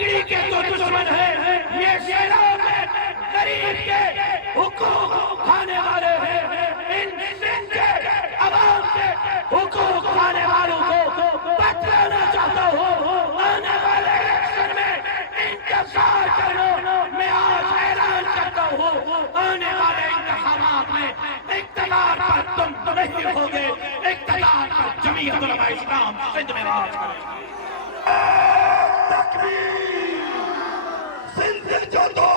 پگڑی کے جو دشمن ہیں یہ شہروں میں غریب کے حقوق کھانے والے ہیں. ان سندھ کے عوام کے حقوق کھانے والوں کو بتلانا چاہتا ہوں. آنے والے الیکشن میں انتظار کرو. میں آج اعلان کرتا ہوں آنے والے انتخابات میں اقتدار پر تم نہیں ہوگے، اقتدار پر جمعیت علماء اسلام سندھ میں راج کرے گی. تکبیر! سندھ جو دو